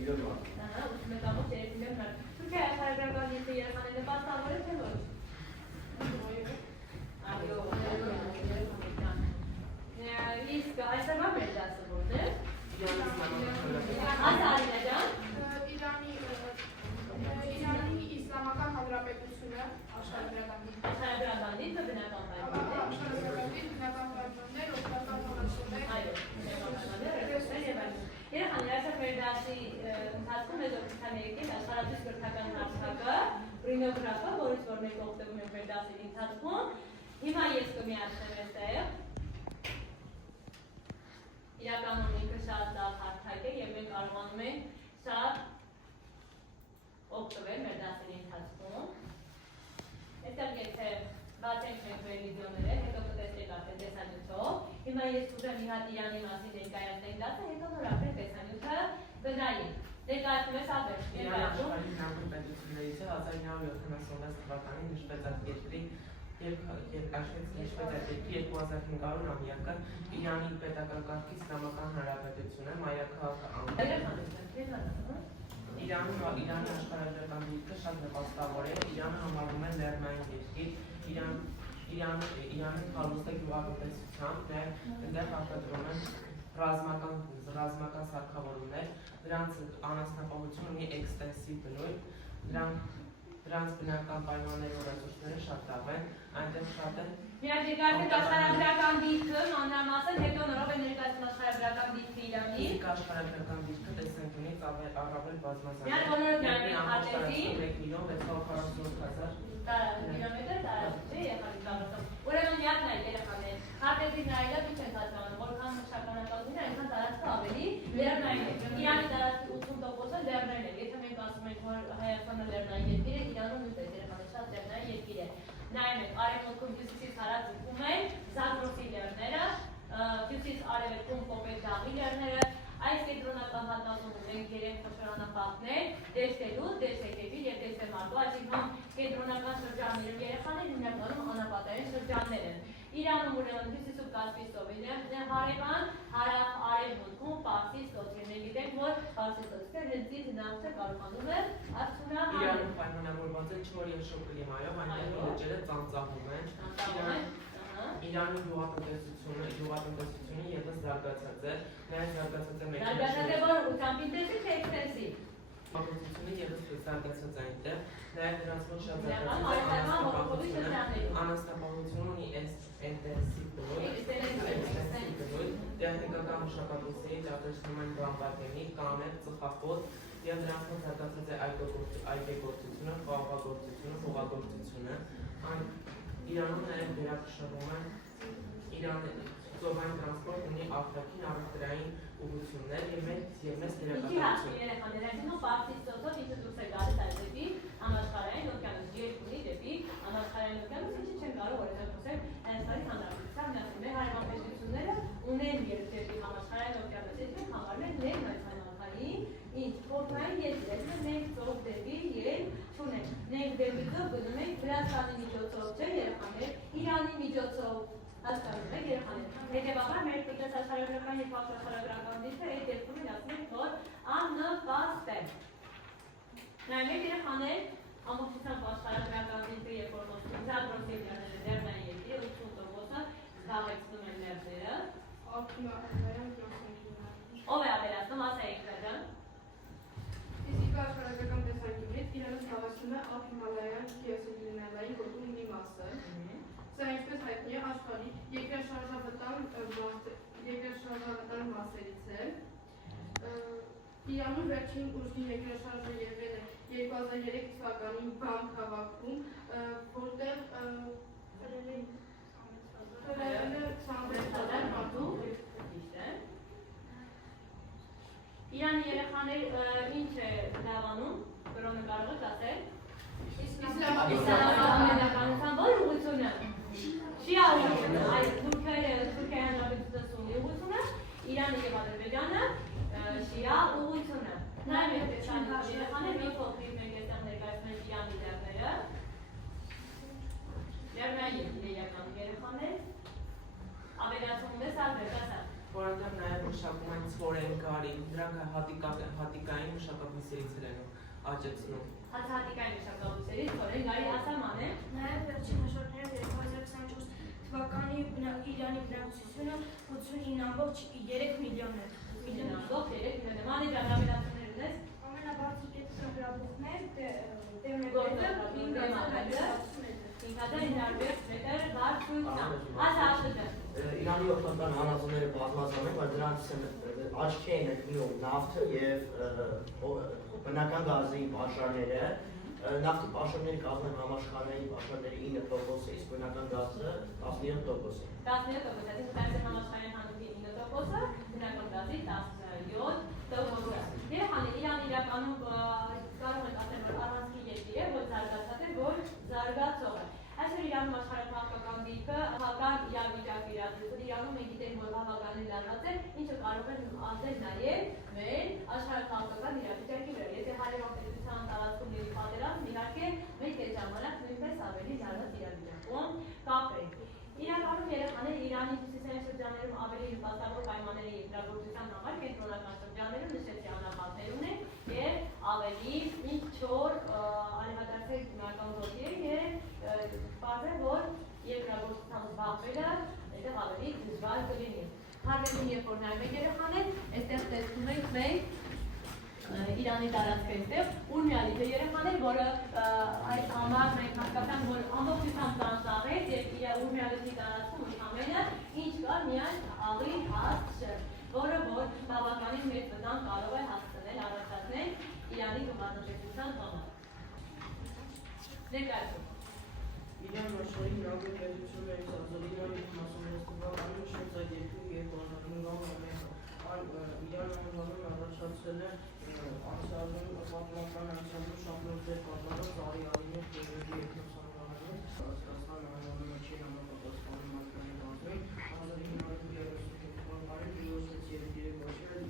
միլիոն մարդ։ 81.3 միլիոն մարդ։ Թուրքիայի աշխարհագրական դիտի երեխաները պատասխանվել են թե ոչ։ Այո, իսկ այսօրվա մեր դասը որտե՞ղ։ Ասարինե ջան։ Իրանի Իսլամական Հանրապետությունը աշխարհագրական դիտը Աշխարհագրական դիտը բնական պայմաններ։ Աշխարհագրական դիտը բնական պայմաններ, օգտական որոշումներ։ Այո, երեխաներ, այսօր մեր դասի ընթացքում մեզ օգնության եկել աշխարհացույց կրթական հարթակը, բրինոգրաֆը, որից որ մենք օգտվում ենք մեր դասի ընթացքում։ Հիմա ես կմիացնեմ այստեղ։ Իրականում ինքը շատ լավ հարթակ է եւ մենք կարողանում ենք շատ օգտվել մեր դասի ընթացքում։ Այստեղ եթե բացենք մենք մեր վիդեոները, հետո կտեսնենք արդեն տեսանյութով։ Հիմա ես ուզում մի հատ Իրանի մասին ներկայացնենք դասը, հետո նորաբեր տեսանյութը բնայինք։ Ներկայացնում ես Աբեր։ Իրանի աշխարհի հանրապետություններից է 1976 թվականին նշվեց այդ երկրի եւ նշվեց այդ երկրի 2500 ամյակը Իրանի պետակարգի Իսլամական Հանրապետությունը մայրաքաղաքը Իրանի աշխարհագրական դիրքը շատ նպաստավոր է, Իրանը համարվում է լեռնային երկիր, Իրանը հարուստ է գյուղատնտեսությամբ, այնտեղ արտադրում են ռազմական սարքավորումներ, դրանց անասնապահությունը ունի էքստենսիվ բնույթ, դրանց բնական պայմանների օրացույցները շատ լավ են, այնտեղ շատ են Միած եկարդեք աշխարհագրական դիրքը, մանրամասն, հետո նորով է ներկայացում աշխարհագրական դիրքը Իրանի։ Իսկ աշխարհագրական դիրքը տեսանկյունից առավել բազմազան է։ Միած բոլորը Իրանի հատեցի։ 1.600.000 կիլոմետր տարածք չէ եղած տարածքում։ Ուրեմն միակն այլ երեխաներ, հատեցի նայելը դուք են հասկանում, որքան շրջանակազին է, այնքան տարածքը ավելի լեռնային է։ Իրանի տարածքի 80%-ը լեռնային է։ Եթե մենք ասում ենք, որ Հայաստանը լեռնային երկիր է, Իրանում նույնպես երեխաներ շատ լեռնային երկիր է։ Նայում ենք, արևմուտքում հյուսիսից հարավում են Զագրոսի լեռները, հյուսիս արևելքում Կոպետ-Դաղի լեռները, այս կենտրոնական հատվածում ունենք 3 խոշորանապատներ, Դեշտելուտ, Դեշտեկեպի և Դեշտեմարտու, այսինքն կենտրոնական շրջաններում երեխաներ հիմնականում անապատային շրջաններ են։ Իրանում ուրեմն հյուսիսում Կասպից ծովի հարևան, հարավ-արևմուտքում Պարսից ծով, եւ մենք գիտենք, որ Պարսից ծովը հենց հնարավոր կարողանում է արդյունա Իրանում պայմանավորված է 4 եւ շոգ կլիմայով, այնտեղ լճերը ծանծաղում են։ Իրանի գյուղատնտեսությունը ևս զարգացած է, նաև զարգացած է զարգացած է որ ուղղությամբ ինտենսիվ թե էքստենսիվ։ Գյուղատնտեսությունը ևս զարգացած է այնտեղ, նաև դրանց ոչ շատ անասնապահությունը ունի էքստենսիվ բնույթ, տեխնիկական մշակաբույսերի արտադրում են բամբակենի, կանեփ, ծխախոտ եւ դրանց մոտ զարգացած է այգեգործությունը, խաղողագործությունը, հողագործությունը։ Իրանում նաև վերակշռում են ծովային տրանսպորտ ունի արտաքին առևտրային ուղղություններ եւ մեծ դերակատարություն։ Երեխաներ, այսինքն Պարսից ծովով ինքը դուրս է գալիս այդ դեպի համաշխարհային օվկիանոս, երկրի դեպի համաշխարհային օվկիանոս, ինչի չեն կարող օրինակ խոսել Հայաստանի Հանրապետության մեր հարևանությունները ունեն երկրի համաշխարհային օվկիանոսի հետ համարում են նեղ նացիոնալային ինչ փոքրային երկրներ, մենք ծով դեպի իրեն չունենք։ Մենք դեպի ծով գնում ենք Վրաստանի միջոցով, չէ՞ երեխաներ, Իրանի միջոցով հասկանում եք երեխաներ։ Հետևաբար մեր տնտեսաշարժական եւ աշխարհագրական դիտը այդ դեպքում ասում ենք, որ աննպաստ է։ Նայեք երեխաներ, ամբողջությամբ աշխարհագրական դիտը երբ որ խոսում ենք Զագրոսի լեռնային երկրի 80%-ը զբաղեցնում են լեռները։ Ով է ավելացնում, ասեք ջան։ Իսկ աշխարհագրական տեսանկյունից Իրանը զբաղեցնում է Ալփ-Հիմալայան կիոսինկլինալային գոտու մի մասը։ Սա ինչպես հայտնի է աշխարհի երկրաշարժավտար մասերից է։ Իրանում վերջին ուժգին երկրաշարժը եղել է 2003 թվականին Բամ քաղաքում, որտեղ Իրանի երեխաներ ինչ է լավանում, կրոնը կարող եք ասել։ Իսլամական որ ուղղությունը։ Շիա ուղղությունը, այս Թուրքիայի Հանրապետությունի ուղղությունը, Իրանը եւ Ադրբեջանը շիա ուղղությունը։ Նայեք երեխաներ մի փոքրիկ մենք այստեղ ներկայացնում ենք Իրանի լեռները։ Լեռնային իրական երեխաներ ավելացում ունես Ալբերտ ասա։ Որոնք նաև մշակում են ցորեն, գարի, դրանք հատիկային մշակաբույսերից են աճեցնում։ Հացահատիկային մշակաբույսերից թորեն գարի ասաման է։ Նաև վերջին հաշվարկները 2024 թվականի Իրանի բնակչությունը 89.3 միլիոն է։ Միլիոնով 3 միլիոն է։ Մանե ժամանակներ ունես։ Ամենաբարձր կետը հրաբուխներ Գործը 5900 մետր բարձրությամբ։ Ասա Իրանի օգնական հանածոները բազմազան են, բայց դրանից աչքի են ընկնում նավթը և բնական գազի պաշարները։ Նավթի պաշարները կազմում են համաշխարհային պաշարների 9%-ը, իսկ բնական գազը 17%-ը։ 17%, այսինքն դարձել համաշխարհային հանուտի 9%-ը, բնական գազի 17%-ը։ Երեխաներ, Իրանը իրականում կարող ենք ասել, որ առանցքի երկիր է, որ զարգացած է, որ զարգացող է։ Այսօր Իրանում աշխարհաքաղաքական դիրքը հավաքական իրավիճակի իրադրություն Իրանում մենք գիտենք, որ հավաքականի լարված է, ինչը կարող է ազդել նաև մեր աշխարհաքաղաքական իրավիճակի վրա։ Եթե հարևան պետության տարածքում լինի պատերազմ, իհարկե մենք այդ ժամանակ նույնպես ավելի լարված իրավիճակում կապրենք։ Իրականում երեխաները Իրանի հյուսիսային շրջաններում ավելի նպաստավոր պայմանների երկրագործության համար կենտրոնական շրջաններում նշեցի անապատներում են և ավելի չոր արևադարձային բնական գոտի է և պարզ է, որ երկրագործությամբ զբաղվելը այդտեղ ավելի դժվար կլինի։ Հարվեստին երբ որ նայում եք երեխաներ, այստեղ տեսնում ենք մենք Իրանի տարածքը այստեղ ուրմիալիք է երեխաներ, որը այս համար մենք հասկացանք, որ ամբողջությամբ ծանծաղեց և ուրմիալիքի տարածքում ընդամենը ինչ կար միայն աղի հաստ չէ, որը որ բավականին մեծ վտանգ կարող է հասցնել առաջացնել Իրանի գյուղատնտեսության համար։ Ներկայացում։ Իրան աշխարհի հրավեր պետություններից Ազերբայջանի 76 թվականին շրջակ երկու Իրան անվանում առաջացել է պատմական անցյալում շահնորդներ կատարած արիալիներ դերերի երկրոսանվանալով Կազախստան անվանումը չի համապատասխանում մարդկանի կազմին 1932 թվականին դիոսից երկիրը կոչվել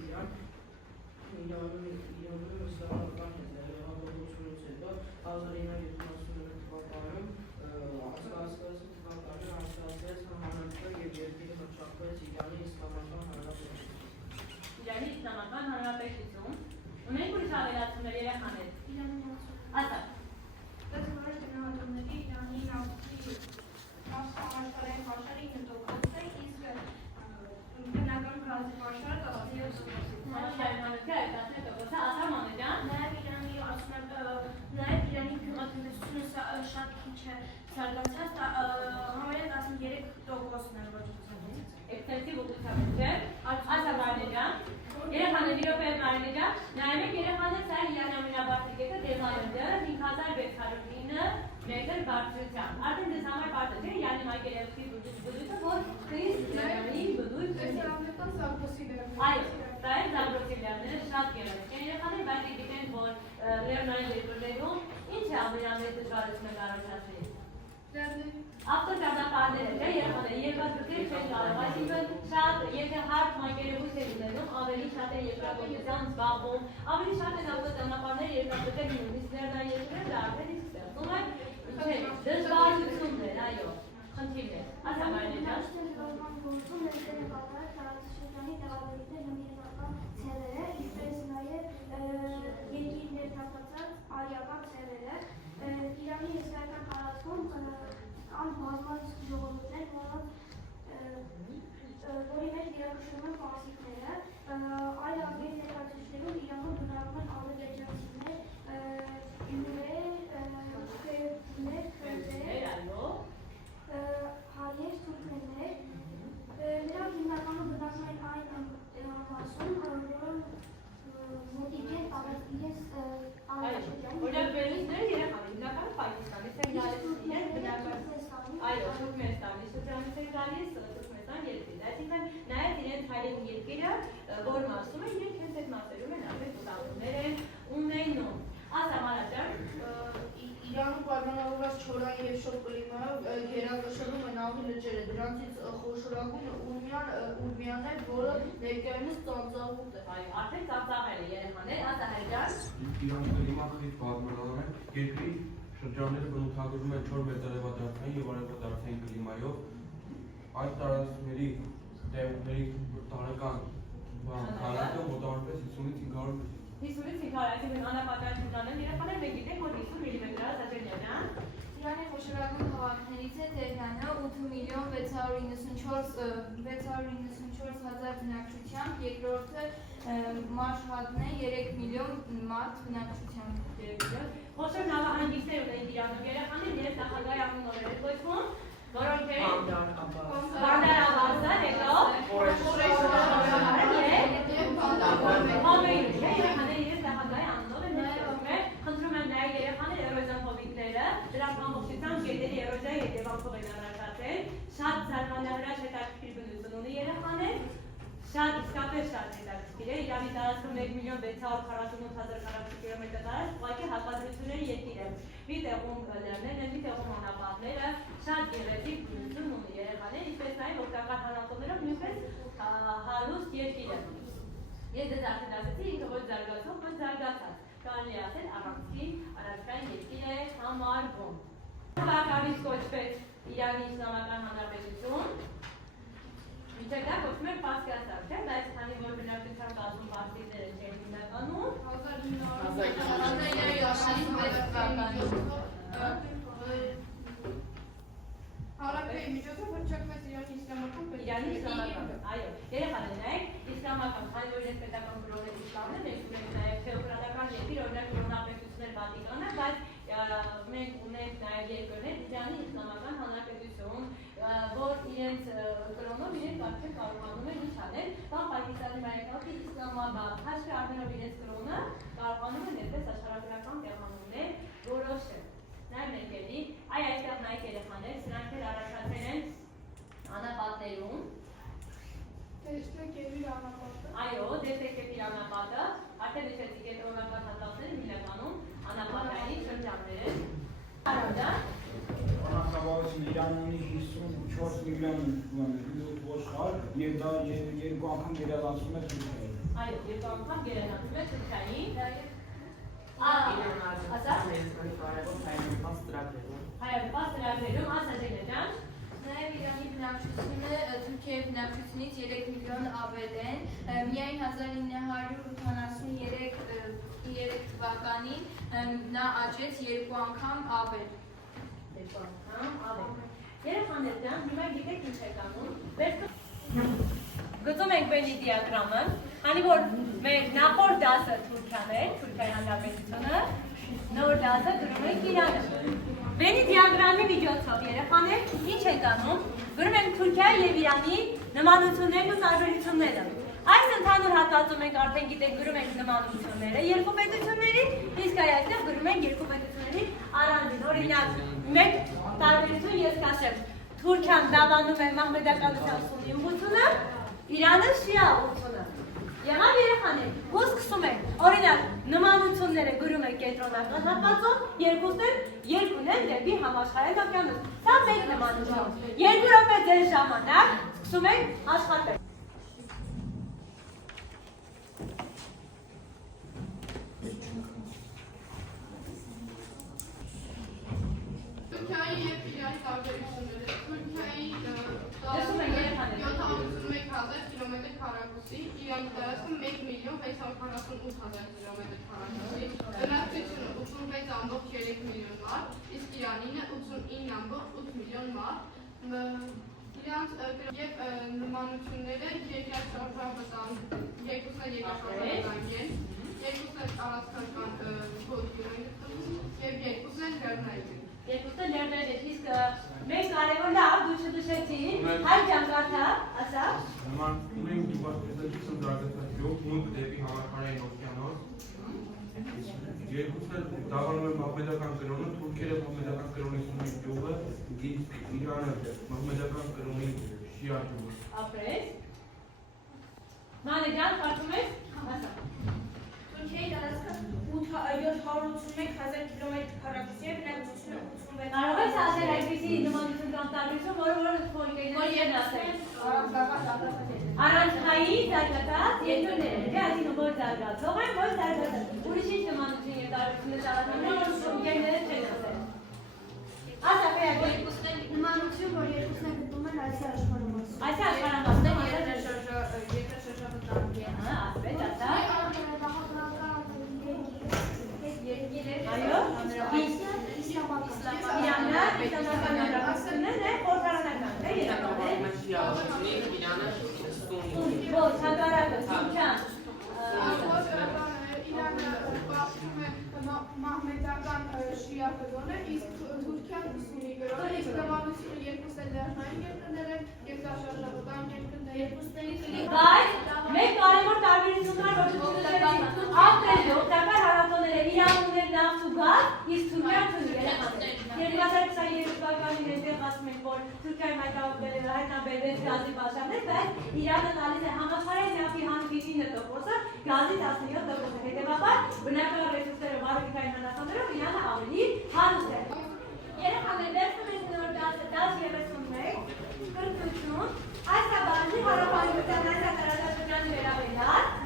Իրանում իսլամական հեղափոխությունից հետո 1979 թվականին անցկացվեց հանրապետություն և երկիրը հռչակվեց Իրանի Իսլամական Հանրապետություն։ Իրանի Իսլամական Հանրապետություն։ Ունենք ուրիշ ավելացումներ երեխաներ։ Ասա։ Բայց որոշ գնահատումների Իրանի նավթի համաշխարհային պաշարը 9% է, իսկ բնական գազի պաշարը 17%։ Համաշխարհային հանրապետությունը 17%-ը, ասա Մանեջան։ Նաև Իրանի գյուղատնտեսությունը շատ քիչ է զարգացած, համարյա 13%-ն է ոչ Էքսենսիվ ուղղությամբ չէ։ Ասա Մանեջան։ Երեխաներ վիրոպեր Մանեջան։ Նայում եք երեխաներ, սա Իրանի ամենաբարձր կետը Դեզալնդը 5609 մետր բարձրությամբ։ Արդեն դες համար պարզ է, Իրանի մակերևույթի բնույթը, որ քրիստոնեի բնույթ ունի։ Իսլամական Սարգոսի լեռները։ Այո, դա է Զագրոսի լեռները շատ գեղեցիկ են երեխաներ, բայց գիտենք, որ լեռնային երկրներում ինչ է ամենամեծ դժվարությունը առաջացնի։ Ավտոճանապարհները, չէ, երեխաներ, երկաթգծեր չեն կարող, այսինքն շատ, եթե հարթ մակերևույթ է լինում, ավելի շատ է երկրագործության զբաղվում, ավելի շատ են ավտոճանապարհները երկաթգծեր լինում, իսկ լեռնային երկրները դա արդեն իսկ ստեղծում է, չէ, դժվարություններ, այո, խնդիրներ։ Ասա Մանեջան։ Իրանի հսկայական տարածքում կան բազմաթիվ ժողովուրդներ, որի մեջ գերակշռում են պարսիկները, այլ ազգերի ներկայացուցիչներում Իրանում բնակվում են ադրբեջանցիներ, գյուղեր, քրդեր, հայեր, թուրքներ, նրանք հիմնականում բնակվում են այն մասում, որը մոտիկ է իրենց Օրինակ վերլուծները երեխաներ, հիմնականում Պակիստանից են գալիս, իրենք բնական այո, Թուրքմենստանի շրջանից են գալիս, Թուրքմենստան երկրից, այսինքն նաև իրենց հայրենի երկիրը, որ մասում է, իրենք հենց այդ մասերում են արդեն կուտակումներ են ունենում։ Ասա Մանեջան։ Իրանում պայմանավորված չորային և շոգ կլիմայով գերակշռում են աղի լճերը, դրանցից խոշորագույնը ուրմիան է, որը ներկայումս ծանծաղուտ է։ Այո, արդեն ծանծաղել է երեխաներ, ասա Հայջան։ Իրանի կլիման խիստ բազմազան է, երկրի շրջանները բնութագրվում են 4 մետարևադարձային և արևադարձային կլիմայով, այս տարածքների տարեկան քանակը մոտավորապես 50-ից 500 50-ից 500, այսինքն անապատային երեխաները մենք գիտենք, որ 50 մմ սաճելյան է։ Իրանի խոշորագույն քաղաքներից է Տեհրանը 8,694,000 բնակչությամբ, երկրորդը Մաշհադն է 3 միլիոն մարդ բնակչությամբ։ Խոշոր նավահանգիստներ ունեն Իրանում երեխաներ, երեք նախագահի անունով են կոչվում, որոնք են Բանդար Աբբասը, հետո Համեյրի երեխաները երեք նախագահի անունով են կոչվում, խնդրում եմ նաև երեխաները էրոզիոն հովիտները, դրանք ամբողջությամբ գետերի էրոզիայի հետևանքով են առաջացել, շատ զարմանահրաշ հետաքրքիր բնություն ունի երեխաներ, շատ իսկապես շատ հետաքրքիր է, Իրանի տարածքը 1,648,000 կիլոմետր տարածք, ուղղակի հակադրությունների երկիր է, մի տեղում լեռներն են, մի տեղում անապատները, շատ գեղեցիկ բնություն ունի երեխաներ, ինչպես նաև օգտակար հանածոներով նույնպես հարուստ երկիր է։ Ես դες արդեն ասեցի, ինքը ոչ զարգացող, ոչ զարգացած, կարելի ասել առանցքի առանցքային երկիր է համարվում։ Բակավից կոչվեց Իրանի Իսլամական Հանրապետություն, մինչև դա կոչվում էր Պարսկաստան, չէ՞, բայց քանի որ բնակչության կազմում պարսիկները չէին հիմնականում, 1900 Հարաբերի միջոցով հռչակվեց Իրանի իսլամական Իրանի իսլամական, այո, երեխաներ նայեք, իսլամական, քանի որ իրենց պետական կրոնը իսլամն է, մենք ունենք նաև թեոկրատական երկիր, օրինակ կրոնապետություններ Վատիկանը, բայց մենք ունենք նաև երկրներ, Իրանի իսլամական հանրապետություն, որ իրենց կրոնով իրենք արդեն կարողանում են ինչ անել, կամ Պակիստանի մայրաքաղաքի Իսլամաբադ, հաշվի առնելով իրենց կրոնը, կարողանում են այդպես աշխարհագրական տեղանուններ որոշել։ Նայեք մենք էլի, այստեղ նայեք երեխաներ, սրանք էլ առաջացել են անապատներում։ Տեսնեք Երևի անապատը։ Այո, տեսեք իր անապատը, արդեն նշեցիք կենտրոնական հատվածները հիմնականում անապատային շրջաններ են։ Անախավարություն Իրանը ունի 54 միլիոն ոչխար եւ դա երկու անգամ գերազանցում է Թուրքիային։ Այո, երկու անգամ գերազանցում է Թուրքիային։ Հայերված ծրագրերում, ասացեք ջան։ Նաև Իրանի բնակչությունը Թուրքիայի բնակչությունից 3 միլիոն ավել են, միայն 1973 թվականին նա աճեց 2 անգամ ավել։ Երեխաներ ջան, հիմա գիտեք ինչ եք անում։ Գծում ենք Բենի դիագրամը, քանի որ մեր նախորդ դասը Թուրքիան է, Թուրքիայի Հանրապետությունը, նոր դասը գրում ենք Իրանը։ Բենի դիագրամի միջոցով երեխաներ ինչ ենք անում, գրում ենք Թուրքիայի և Իրանի նմանություններն ու տարբերությունները։ Այս ընդհանուր հատվածում մենք արդեն գիտենք գրում ենք նմանությունները երկու պետությունների, իսկ այստեղ գրում ենք երկու պետությունների առանձին։ Օրինակ, մեկ տարբերություն ես կասեմ, Թուրքիան դավանում է մահմեդականության սուննիությունը, Իրանը շիաությունը։ Եղավ երեխաներ, ու սկսում ենք, օրինակ, նմանությունները գրում ենք կենտրոնական հատվածում, երկուն են դեպի համաշխարհային օվկիանոս։ Սա մեկ նմանություն։ 2 րոպե ձեր ժամանակ սկսում ենք աշխատել։ Թուրքիայի եւ Իրանի տարբերությունները։ Թուրքիայի 781,000 կիլոմետր քառակուսի, Իրանի տարածքը 1,648,000 կիլոմետր քառակուսի, բնակչությունը 86,3 միլիոն մարդ, իսկ Իրանինը 89,8 միլիոն մարդ, իրանց եւ նմանությունները երկրաշարժավտանգ, երկուսն են, երկուսն են տարածքական գոտիում են եւ երկուսն են լեռնային։ Երկուսը լեռներ է, իսկ մեկ կարևոր լավ դու չդշեցին, հայ ջանկարդա, ասա։ Նման ունենք դիվացիա ընդրակացած յուղ, մուտք դեպի համաշխարհային օվկիանոս։ Երկուսը դավանում են մահմեդական կրոնը, թուրքերը մահմեդական կրոնի սուննի յուղը, իսկ Իրանը մահմեդական կրոնի շիա յուղը։ Ապրես։ Մանե ջան, կարծում ես, ասա։ Թուրքիայի տարածքը 781,000 կիլոմետր քառակուսի է, բնակչությունը 86,000։ Կարող ես ասել այսպիսի նմանություն կամ տարբերություն, որը թուրքերեն ասել։ Առանցքային զարգացած երկրներ են, այսինքն որ զարգացող են, որ զարգացած։ Ուրիշ ինչ նմանություն եւ տարբերություն տարածում են, որ թուրքերները չեն ասել։ Ասա, Երկուսն են նմանություն, որ երկուսն են գտնվում են Ասիա աշխարհում։ Ասա աշխարհամասում երկրաշարժավտանգ է։ ասպես ասա։ թիավությունի իրանը ստունի։ Ոչ, հակառակը, Թուրքիան։ Իրանը պահպանում է մահմեդական շիա կրոնը, իսկ Թուրքիան սունի կրոնը, իսկ նմանությունը երկուսն էլ լեռնային երկրներ են եւ դաշարժական երկրներ երկուսների Բայց մեկ կարևոր տարբերություն կար, որ ապրել օգտակար հարավտոները Իրան ուներ նավթ ու գազ, իսկ Թուրքիան չունի երեխաներ։ 2022 թվականին այնտեղ ասում են, որ Թուրքիայում հայտնաբերվեց գազի պաշարներ, բայց Իրանը տալիս է համաշխարհային նավթի հանքիչի 9%-ը, գազի 17%-ը։ Հետևաբար բնական ռեսուրսները վարույթային հանրախնդրով Իրանը ավելի հարուստ է։ Երեխաներ, վերցնում ենք նոր դասը 10:31 կրթություն, այս է բաժնի հարավարության այս տարածաշրջանի վերաբերյալ